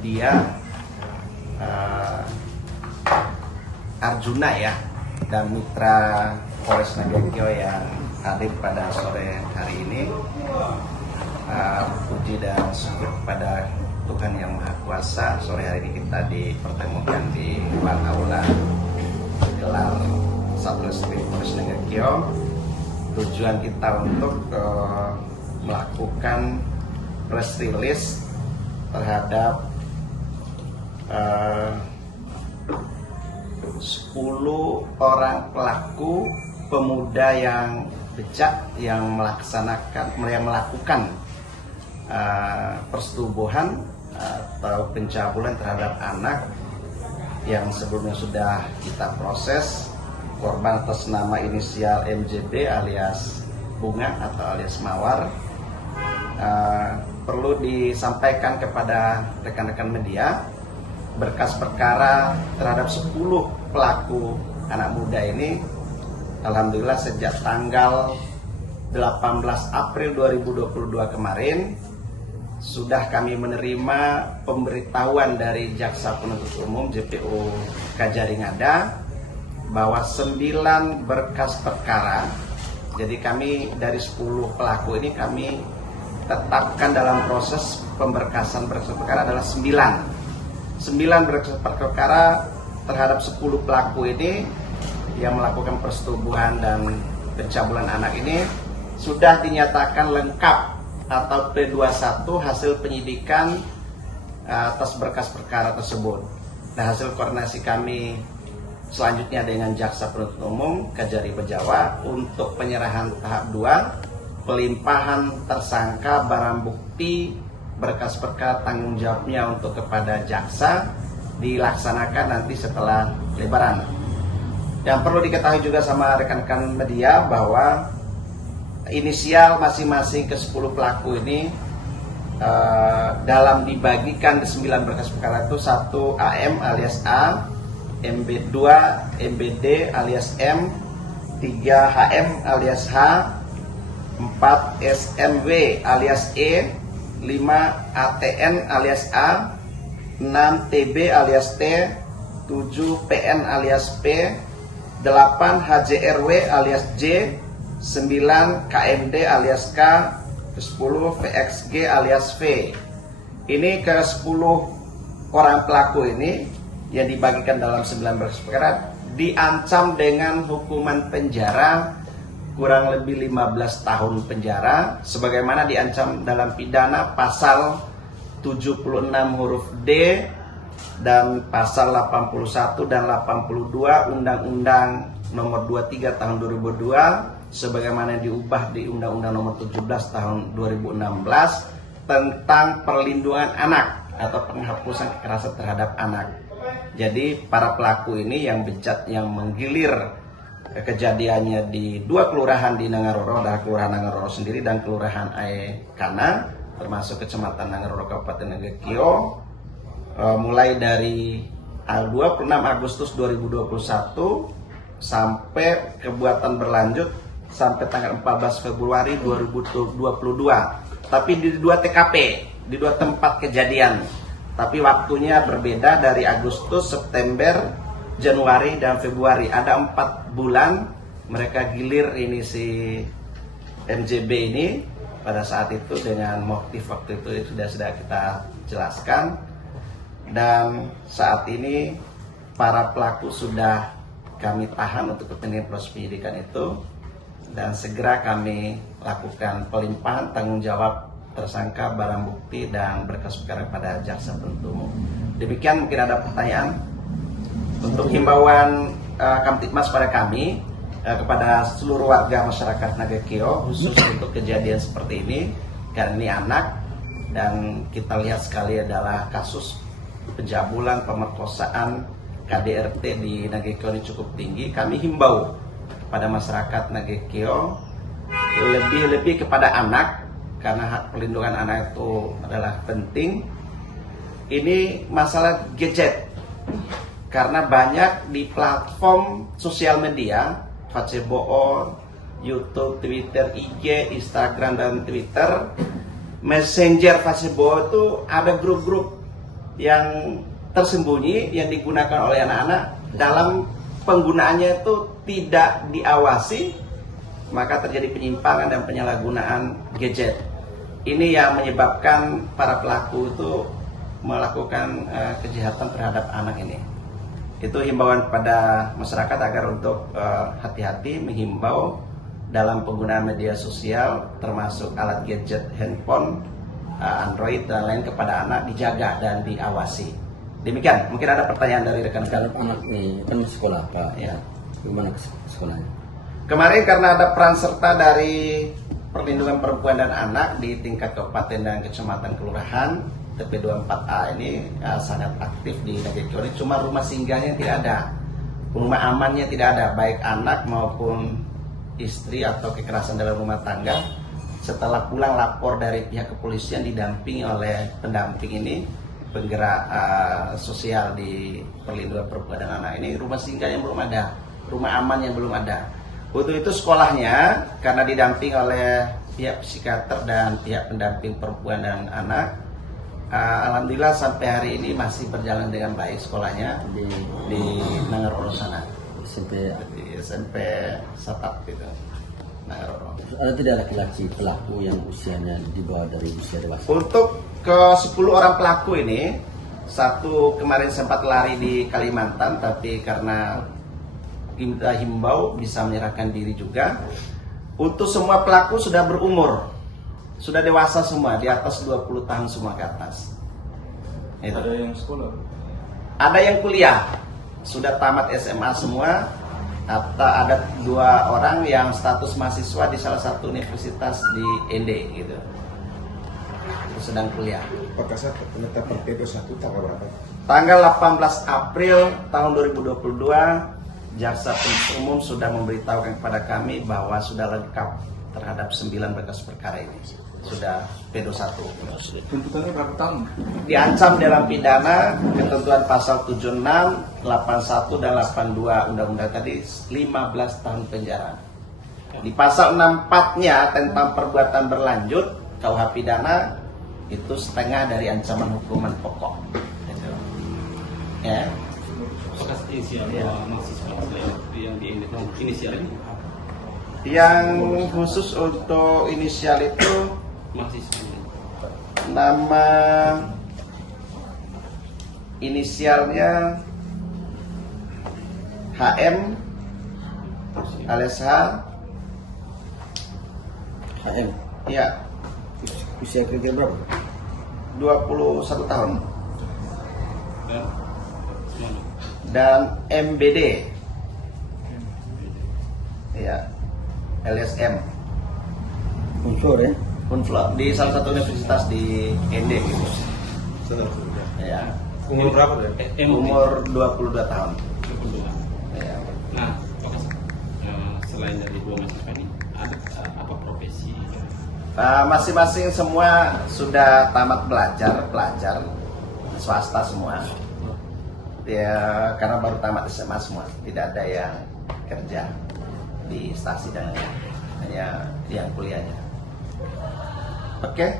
media Arjuna ya, dan mitra Polres Nagakio yang hadir pada sore hari ini. Puji dan syukur kepada Tuhan Yang Maha Kuasa, sore hari ini kita dipertemukan di luar aula gelar Satreskrim Polres Nagakio. Tujuan kita untuk melakukan press release terhadap 10 orang pelaku pemuda yang bejat yang melakukan persetubuhan atau pencabulan terhadap anak yang sebelumnya sudah kita proses. Korban atas nama inisial MJB alias Bunga atau alias Mawar. Perlu disampaikan kepada rekan-rekan media, berkas perkara terhadap 10 pelaku anak muda ini, alhamdulillah sejak tanggal 18 April 2022 kemarin sudah kami menerima pemberitahuan dari Jaksa Penuntut Umum JPU Kajaringada bahwa 9 berkas perkara. Jadi kami dari 10 pelaku ini kami tetapkan dalam proses pemberkasan berkas perkara adalah 9 berkas perkara terhadap 10 pelaku ini yang melakukan persetubuhan dan pencabulan anak ini sudah dinyatakan lengkap atau P21 hasil penyidikan atas berkas perkara tersebut. Nah, hasil koordinasi kami selanjutnya dengan Jaksa Penuntut Umum Kajari Bejawa untuk penyerahan tahap 2, pelimpahan tersangka barang bukti berkas perkara tanggung jawabnya untuk kepada jaksa dilaksanakan nanti setelah Lebaran. Yang perlu diketahui juga sama rekan-rekan media bahwa inisial masing-masing ke 10 pelaku ini dalam dibagikan ke 9 berkas perkara itu 1 AM alias A, MB2 MBD alias M, 3 HM alias H, 4 SMW alias E, 5 ATN alias A, 6 TB alias T, 7 PN alias P, 8 HJRW alias J, 9 KMD alias K, 10 VXG alias V. Ini ke 10 orang pelaku ini yang dibagikan dalam 9 berkas perkara diancam dengan hukuman penjara kurang lebih 15 tahun penjara sebagaimana diancam dalam pidana pasal 76 huruf D dan pasal 81 dan 82 Undang-Undang Nomor 23 Tahun 2002 sebagaimana diubah di Undang-Undang Nomor 17 Tahun 2016 tentang perlindungan anak atau penghapusan kekerasan terhadap anak. Jadi para pelaku ini yang bejat, yang menggilir kejadiannya di 2 kelurahan di Nangaroro, adalah Kelurahan Nangaroro sendiri dan Kelurahan Aekana, termasuk Kecamatan Nangaroro Kabupaten Nagakio, mulai dari 26 Agustus 2021 sampai kebuatan berlanjut sampai tanggal 14 Februari 2022. Tapi di 2 TKP, di 2 tempat kejadian. Tapi waktunya berbeda dari Agustus, September, Januari, dan Februari. Ada 4 bulan mereka gilir ini si MJB ini pada saat itu dengan motif waktu itu sudah kita jelaskan. Dan saat ini para pelaku sudah kami tahan untuk kepentingan proses penyidikan itu. Dan segera kami lakukan pelimpahan tanggung jawab tersangka barang bukti dan berkas perkara pada Jaksa Penuntut Umum. Demikian, mungkin ada pertanyaan. Untuk himbauan Kamtibmas pada kami kepada seluruh warga masyarakat Nagakio khusus untuk kejadian seperti ini, karena ini anak dan kita lihat sekali adalah kasus pencabulan, pemerkosaan, KDRT di Nagakio ini cukup tinggi. Kami himbau pada masyarakat Nagakio lebih kepada anak, karena hak perlindungan anak itu adalah penting. Ini masalah gadget, karena banyak di platform sosial media, Facebook, YouTube, Twitter, IG, Instagram, dan Twitter, Messenger Facebook itu ada grup-grup yang tersembunyi yang digunakan oleh anak-anak dalam penggunaannya itu tidak diawasi, maka terjadi penyimpangan dan penyalahgunaan gadget. Ini yang menyebabkan para pelaku itu melakukan kejahatan terhadap anak ini. Itu himbauan kepada masyarakat agar untuk hati-hati, menghimbau dalam penggunaan media sosial termasuk alat gadget, handphone, Android dan lain kepada anak dijaga dan diawasi. Demikian, mungkin ada pertanyaan dari rekan-rekan. Anak ini kan sekolah Pak, ya. Gimana sekolahnya? Kemarin karena ada peran serta dari Perlindungan Perempuan dan Anak di tingkat kabupaten dan kecamatan kelurahan, TP24A ini sangat aktif di Nagari. Cuma rumah singgahnya tidak ada, rumah amannya tidak ada, baik anak maupun istri atau kekerasan dalam rumah tangga. Setelah pulang lapor dari pihak kepolisian didampingi oleh pendamping ini, penggerak sosial di Perlindungan Perempuan dan Anak ini, rumah singgahnya belum ada, rumah aman yang belum ada. Untuk itu sekolahnya karena didamping oleh pihak psikiater dan pihak pendamping perempuan dan anak, alhamdulillah sampai hari ini masih berjalan dengan baik sekolahnya di Nangaroro sana. SMP Satap gitu. Nangaroro. Ada tidak laki-laki pelaku yang usianya di bawah dari usia dewasa? Untuk ke 10 orang pelaku ini, satu kemarin sempat lari di Kalimantan, tapi karena kita himbau bisa menyerahkan diri juga. Untuk semua pelaku sudah berumur, sudah dewasa semua, di atas 20 tahun semua ke atas. Itu. Ada yang sekolah? Ada yang kuliah, sudah tamat SMA semua. Atau ada 2 orang yang status mahasiswa di salah satu universitas di ND gitu. Itu sedang kuliah. Apakah penetapan P21 tanggal berapa? Tanggal 18 April tahun 2022, Jaksa Penuntut Umum sudah memberitahukan kepada kami bahwa sudah lengkap terhadap 9 berkas perkara ini. Sudah P21. Tuntutannya berapa tahun? Diancam dalam pidana ketentuan pasal 76, 81 dan 82 undang-undang tadi 15 tahun penjara. Di pasal 64-nya tentang perbuatan berlanjut KUH pidana itu setengah dari ancaman hukuman pokok. Gitu. Ya. Apakah inisial mahasiswa yang di inisial ini? Yang khusus untuk inisial itu Mahasiswa ini. nama inisialnya HM alias H. HM. Ya, Usia kerja berapa? 21 tahun. Dan mana? Dan MBD. Ya, alias M. Unsur ya? Unflo di salah satu universitas di ND gitu. Ya. Umur berapa deh? Umur 22 tahun. 22. Ya. Nah, apakah selain dari 2 mahasiswa ini ada apa profesi? Masing-masing semua sudah tamat pelajar swasta semua. Ya, karena baru tamat SMA semua, tidak ada yang kerja di instansi dan lain-lain, hanya yang kuliahnya. Oke.